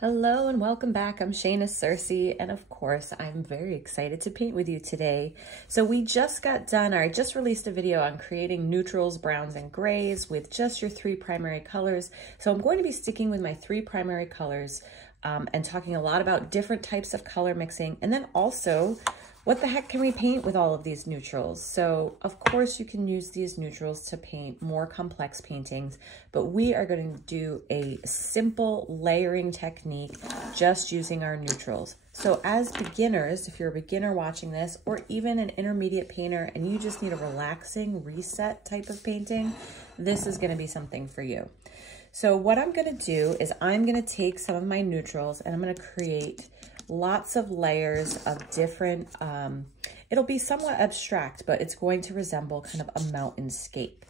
Hello and welcome back. I'm Shayna Cersei, and of course, I'm very excited to paint with you today. So we just got done, or I just released a video on creating neutrals, browns, and grays with just your three primary colors. So I'm going to be sticking with my three primary colors and talking a lot about different types of color mixing, and then also what the heck can we paint with all of these neutrals? So of course you can use these neutrals to paint more complex paintings, but we are going to do a simple layering technique just using our neutrals. So as beginners, if you're a beginner watching this, or even an intermediate painter and you just need a relaxing reset type of painting, this is going to be something for you. So what I'm going to do is I'm going to take some of my neutrals and I'm going to create lots of layers of different, it'll be somewhat abstract, but it's going to resemble kind of a mountainscape.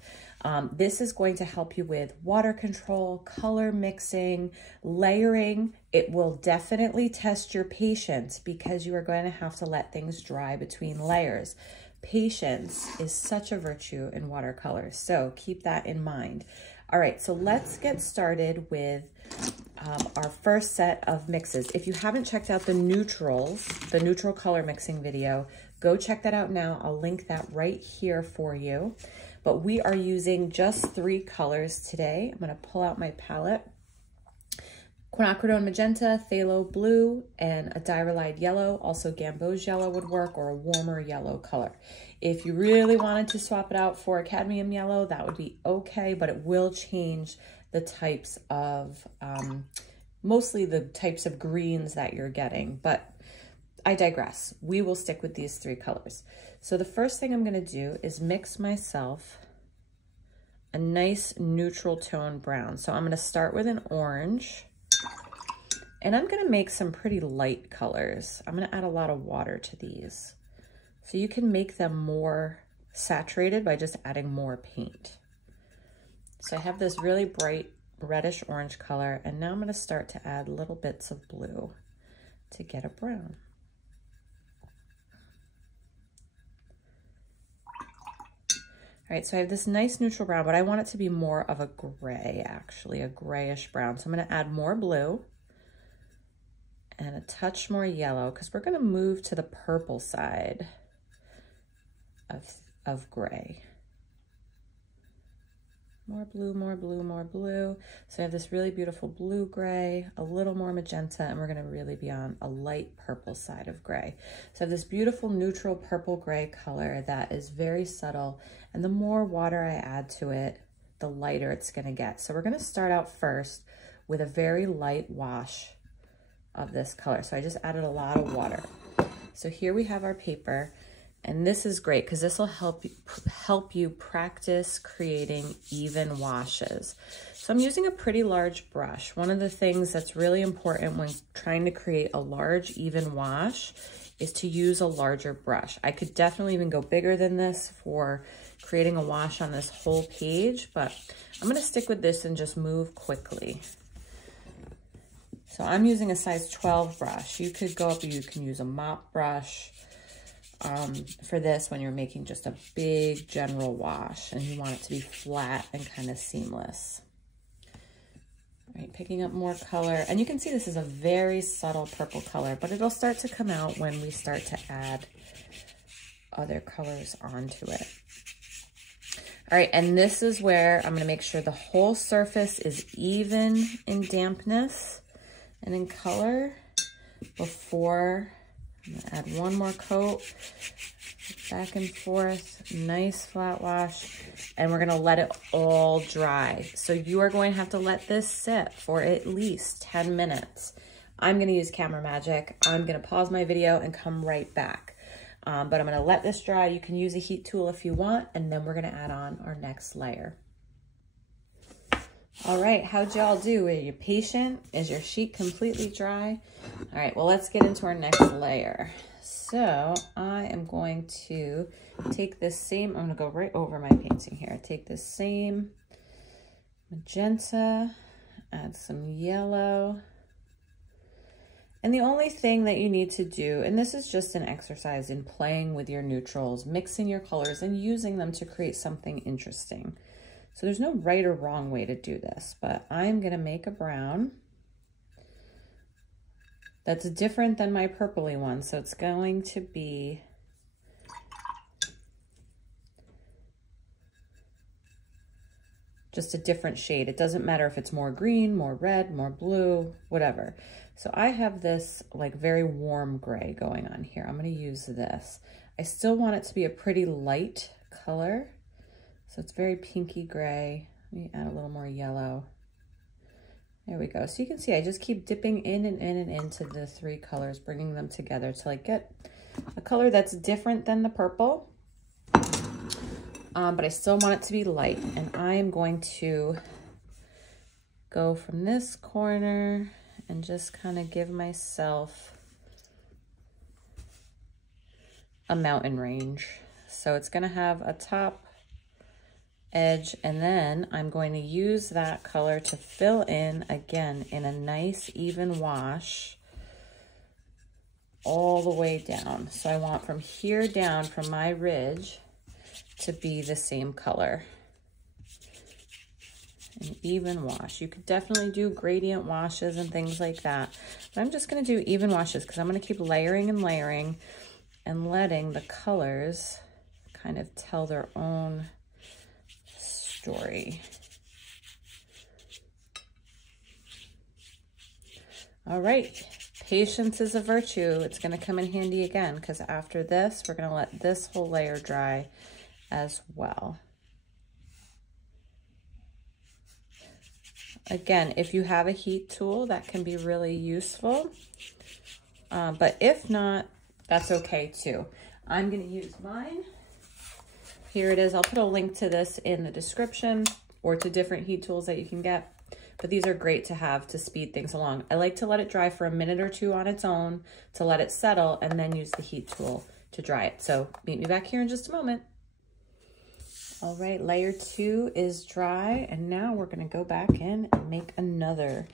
This is going to help you with water control, color mixing, layering. It will definitely test your patience because you are going to have to let things dry between layers. Patience is such a virtue in watercolor, so keep that in mind. All right, so let's get started with our first set of mixes. If you haven't checked out the neutrals, the neutral color mixing video, go check that out now. I'll link that right here for you. But we are using just three colors today. I'm gonna pull out my palette. Quinacridone Magenta, Phthalo Blue, and a Diarylide Yellow. Also Gamboge Yellow would work, or a warmer yellow color. If you really wanted to swap it out for a cadmium yellow, that would be okay, but it will change the types of, mostly the types of greens that you're getting, but I digress. We will stick with these three colors. So the first thing I'm gonna do is mix myself a nice neutral tone brown. So I'm gonna start with an orange, and I'm gonna make some pretty light colors. I'm gonna add a lot of water to these. So you can make them more saturated by just adding more paint. So I have this really bright reddish orange color, and now I'm gonna start to add little bits of blue to get a brown. All right, so I have this nice neutral brown, but I want it to be more of a gray, actually, a grayish brown. So I'm gonna add more blue and a touch more yellow, because we're gonna move to the purple side of gray. More blue, more blue, more blue. So I have this really beautiful blue-gray, a little more magenta, and we're gonna really be on a light purple side of gray. So I have this beautiful neutral purple-gray color that is very subtle, and the more water I add to it, the lighter it's gonna get. So we're gonna start out first with a very light wash of this color. So I just added a lot of water. So here we have our paper. And this is great because this will help you practice creating even washes. So I'm using a pretty large brush. One of the things that's really important when trying to create a large even wash is to use a larger brush. I could definitely even go bigger than this for creating a wash on this whole page, but I'm gonna stick with this and just move quickly. So I'm using a size 12 brush. You could go up, you can use a mop brush. For this, when you're making just a big general wash and you want it to be flat and kind of seamless. All right, picking up more color, and you can see this is a very subtle purple color, but it'll start to come out when we start to add other colors onto it. All right, and this is where I'm gonna make sure the whole surface is even in dampness and in color before I'm gonna add one more coat, back and forth, nice flat wash, and we're gonna let it all dry. So you are going to have to let this sit for at least 10 minutes. I'm gonna use camera magic. I'm gonna pause my video and come right back. But I'm gonna let this dry. You can use a heat tool if you want, and then we're gonna add on our next layer. All right, how'd y'all do? Are you patient? Is your sheet completely dry? All right, well, let's get into our next layer. So I am going to take this same, I'm gonna go right over my painting here. Take this same magenta, add some yellow. And the only thing that you need to do, and this is just an exercise in playing with your neutrals, mixing your colors and using them to create something interesting. So there's no right or wrong way to do this, but I'm gonna make a brown. that's different than my purpley one. So it's going to be just a different shade. It doesn't matter if it's more green, more red, more blue, whatever. So I have this like very warm gray going on here. I'm gonna use this. I still want it to be a pretty light color. So it's very pinky gray. Let me add a little more yellow. There we go. So you can see I just keep dipping in and in and into the three colors, bringing them together to like get a color that's different than the purple. But I still want it to be light. And I'm going to go from this corner and just kind of give myself a mountain range. So it's going to have a top edge, and then I'm going to use that color to fill in again in a nice even wash all the way down. So I want from here down from my ridge to be the same color. An even wash. You could definitely do gradient washes and things like that, but I'm just going to do even washes because I'm going to keep layering and layering and letting the colors kind of tell their own story. All right, patience is a virtue. It's going to come in handy again because after this, we're going to let this whole layer dry as well. Again, if you have a heat tool, that can be really useful. But if not, that's okay too. I'm going to use mine. Here it is. I'll put a link to this in the description or to different heat tools that you can get. But these are great to have to speed things along. I like to let it dry for a minute or two on its own to let it settle and then use the heat tool to dry it. So meet me back here in just a moment. All right, layer 2 is dry, and now we're going to go back in and make another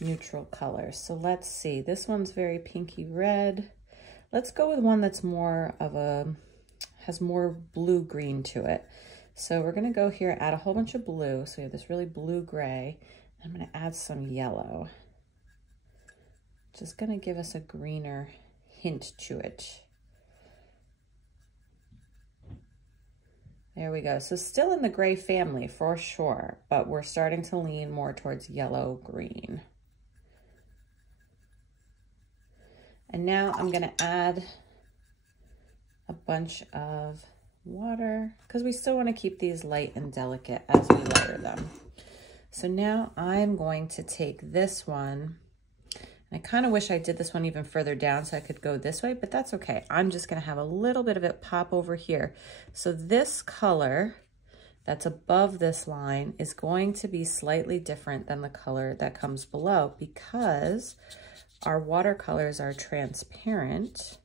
neutral color. So let's see, this one's very pinky red. Let's go with one that's more of a, has more blue green to it. So we're going to go here, add a whole bunch of blue. So we have this really blue gray. I'm going to add some yellow. Just going to give us a greener hint to it. There we go. So still in the gray family for sure, but we're starting to lean more towards yellow-green. And now I'm going to add a bunch of water because we still want to keep these light and delicate as we layer them. So now I'm going to take this one. I kind of wish I did this one even further down so I could go this way, but that's okay. I'm just going to have a little bit of it pop over here. So this color that's above this line is going to be slightly different than the color that comes below because our watercolors are transparent,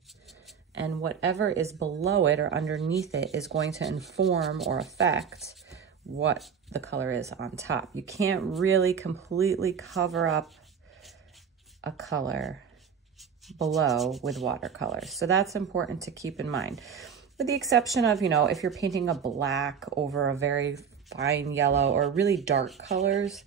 and whatever is below it or underneath it is going to inform or affect what the color is on top. You can't really completely cover up a color below with watercolors. So that's important to keep in mind. With the exception of, you know, if you're painting a black over a very fine yellow or really dark colors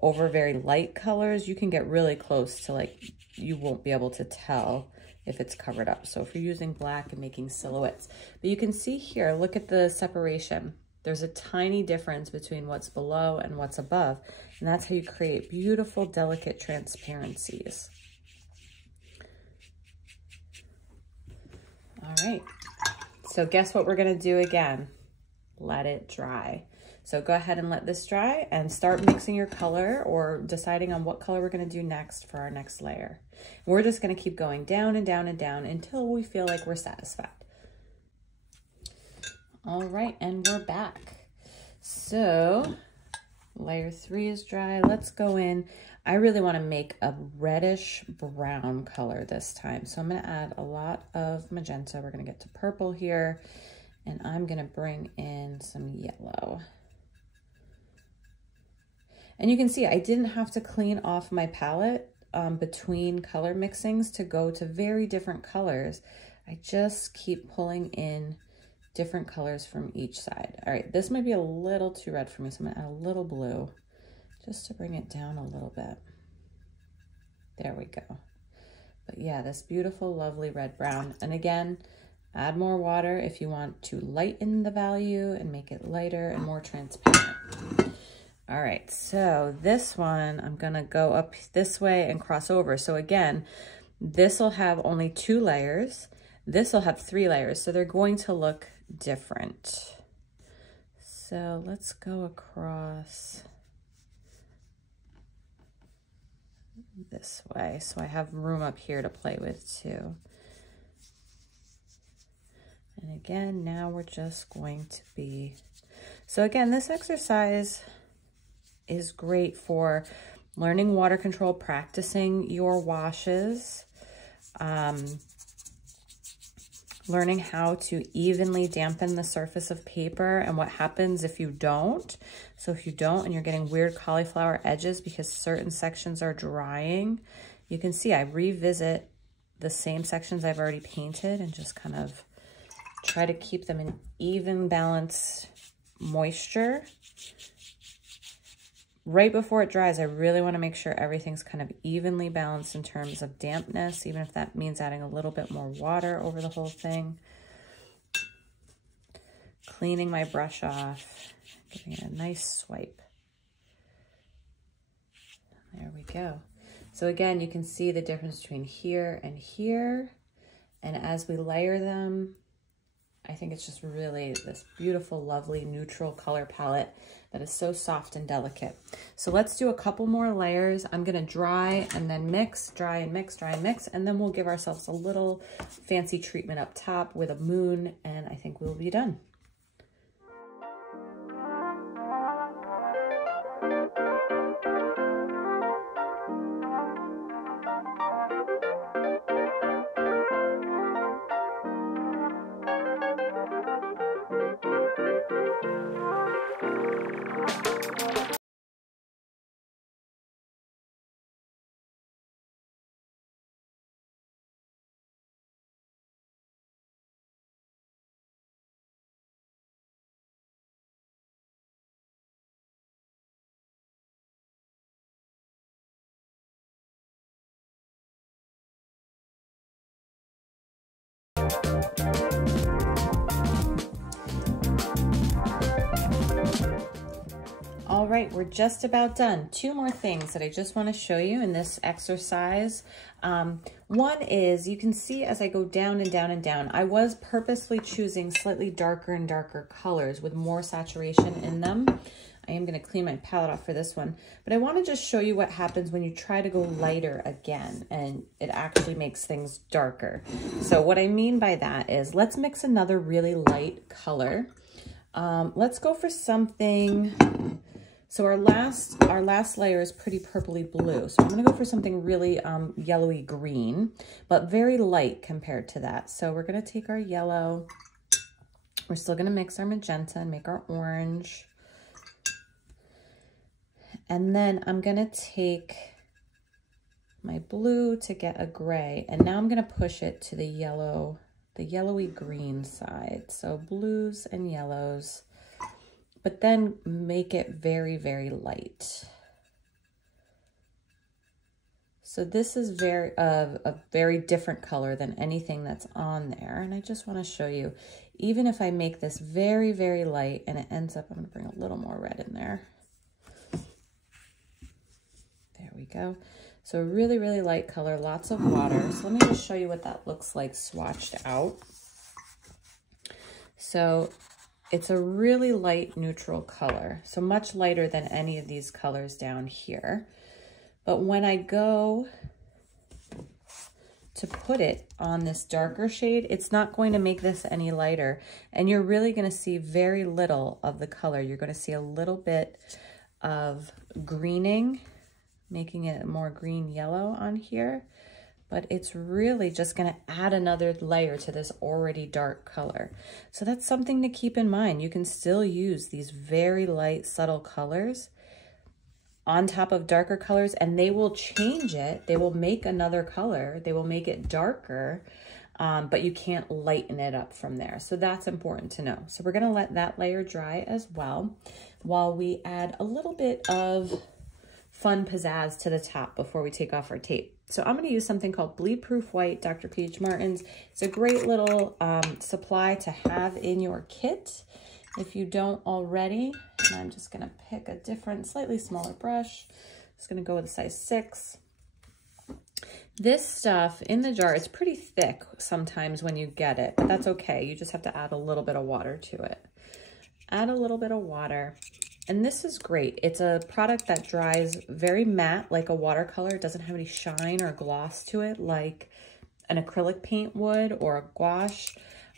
over very light colors, you can get really close to like, you won't be able to tell if it's covered up. So if you're using black and making silhouettes, but you can see here, look at the separation. There's a tiny difference between what's below and what's above, and that's how you create beautiful, delicate transparencies. All right, so guess what we're gonna do again? Let it dry. So go ahead and let this dry and start mixing your color or deciding on what color we're gonna do next for our next layer. And we're just gonna keep going down and down and down until we feel like we're satisfied. All right, and we're back. So layer 3 is dry. Let's go in. I really want to make a reddish brown color this time. So I'm going to add a lot of magenta. We're going to get to purple here, and I'm going to bring in some yellow. And you can see I didn't have to clean off my palette between color mixings to go to very different colors. I just keep pulling in different colors from each side. All right, this might be a little too red for me, so I'm gonna add a little blue just to bring it down a little bit. There we go. But yeah, this beautiful, lovely red brown. And again, add more water if you want to lighten the value and make it lighter and more transparent. All right, so this one, I'm gonna go up this way and cross over. So again, this will have only 2 layers. This will have 3 layers, so they're going to look different. So let's go across this way. So I have room up here to play with too. And again, now we're just going to be, so again, this exercise is great for learning water control, practicing your washes, learning how to evenly dampen the surface of paper and what happens if you don't. So if you don't and you're getting weird cauliflower edges because certain sections are drying, you can see I revisit the same sections I've already painted and just kind of try to keep them in even balanced moisture. Right before it dries, I really want to make sure everything's kind of evenly balanced in terms of dampness, even if that means adding a little bit more water over the whole thing. Cleaning my brush off, giving it a nice swipe. There we go. So again, you can see the difference between here and here. And as we layer them, I think it's just really this beautiful, lovely, neutral color palette that is so soft and delicate. So let's do a couple more layers. I'm gonna dry and then mix, dry and mix, dry and mix, and then we'll give ourselves a little fancy treatment up top with a moon, and I think we'll be done. All right, we're just about done. 2 more things that I just want to show you in this exercise. One is, you can see as I go down and down and down, I was purposely choosing slightly darker and darker colors with more saturation in them. I am going to clean my palette off for this one, but I want to just show you what happens when you try to go lighter again, and it actually makes things darker. So what I mean by that is, let's mix another really light color. Let's go for something. So our last layer is pretty purpley blue. So I'm gonna go for something really yellowy green, but very light compared to that. So we're gonna take our yellow. We're still gonna mix our magenta and make our orange. And then I'm gonna take my blue to get a gray. And now I'm gonna push it to the yellow, the yellowy green side. So blues and yellows, but then make it very, very light. So this is a very different color than anything that's on there. And I just wanna show you, even if I make this very, very light and it ends up, I'm gonna bring a little more red in there. There we go. So really, really light color, lots of water. So let me just show you what that looks like swatched out. So it's a really light neutral color, so much lighter than any of these colors down here. But when I go to put it on this darker shade, it's not going to make this any lighter. And you're really going to see very little of the color. You're going to see a little bit of greening, making it more green yellow on here. But it's really just going to add another layer to this already dark color. So that's something to keep in mind. You can still use these very light, subtle colors on top of darker colors, and they will change it. They will make another color. They will make it darker, but you can't lighten it up from there. So that's important to know. So we're going to let that layer dry as well, while we add a little bit of fun pizzazz to the top before we take off our tape. So I'm going to use something called Bleed Proof White, Dr. P.H. Martin's. It's a great little supply to have in your kit if you don't already. And I'm just going to pick a different, slightly smaller brush. Just going to go with a size 6. This stuff in the jar is pretty thick sometimes when you get it, but that's okay. You just have to add a little bit of water to it. Add a little bit of water. And this is great. It's a product that dries very matte like a watercolor. It doesn't have any shine or gloss to it like an acrylic paint would or a gouache,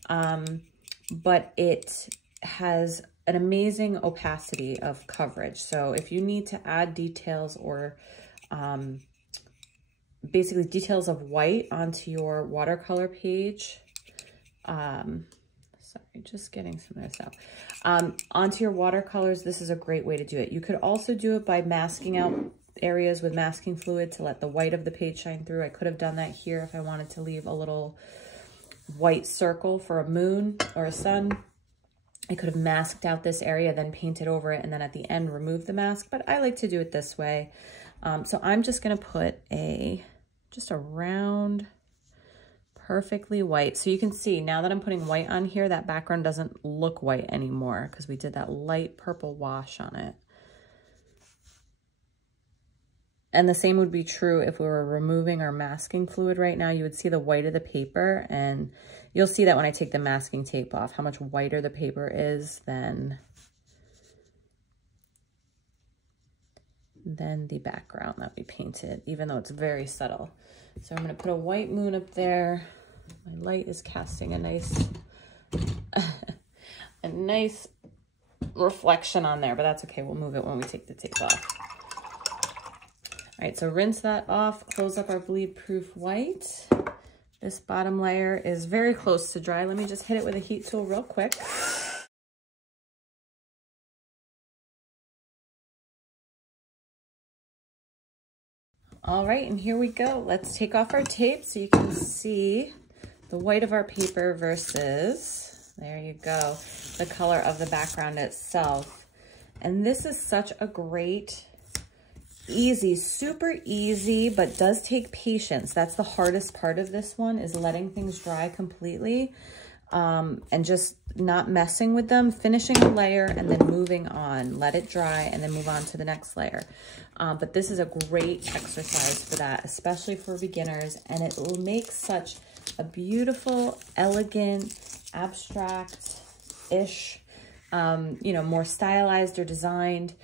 but it has an amazing opacity of coverage. So if you need to add details or basically details of white onto your watercolor page, sorry, just getting some of this out. Onto your watercolors, this is a great way to do it. You could also do it by masking out areas with masking fluid to let the white of the page shine through. I could have done that here if I wanted to leave a little white circle for a moon or a sun. I could have masked out this area, then painted over it, and then at the end remove the mask, but I like to do it this way. So I'm just gonna put just a round, perfectly white. So you can see now that I'm putting white on here, that background doesn't look white anymore because we did that light purple wash on it. And the same would be true if we were removing our masking fluid right now. You would see the white of the paper, and you'll see that when I take the masking tape off, how much whiter the paper is than the background that we painted, even though it's very subtle. So I'm going to put a white moon up there. My light is casting a nice a nice reflection on there, but that's okay. We'll move it when we take the tape off. All right, so rinse that off, close up our bleed proof white. This bottom layer is very close to dry. Let me just hit it with a heat tool real quick. All right, and here we go. Let's take off our tape so you can see the white of our paper versus, there you go, the color of the background itself. And this is such a great, easy, super easy, but does take patience. That's the hardest part of this one, is letting things dry completely and just not messing with them, finishing a layer and then moving on. Let it dry and then move on to the next layer. But this is a great exercise for that, especially for beginners, and it will make such a beautiful, elegant, abstract-ish, you know, more stylized or designed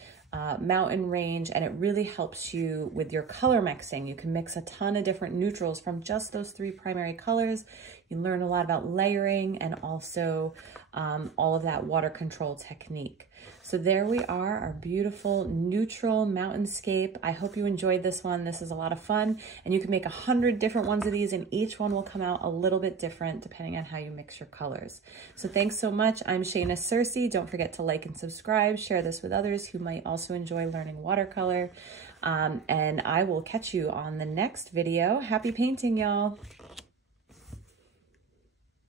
mountain range, and it really helps you with your color mixing. You can mix a ton of different neutrals from just those 3 primary colors. You learn a lot about layering and also all of that water control technique. So there we are, our beautiful neutral mountainscape. I hope you enjoyed this one. This is a lot of fun, and you can make 100 different ones of these, and each one will come out a little bit different depending on how you mix your colors. So thanks so much. I'm Shayna Searcy. Don't forget to like and subscribe. Share this with others who might also enjoy learning watercolor. And I will catch you on the next video. Happy painting, y'all.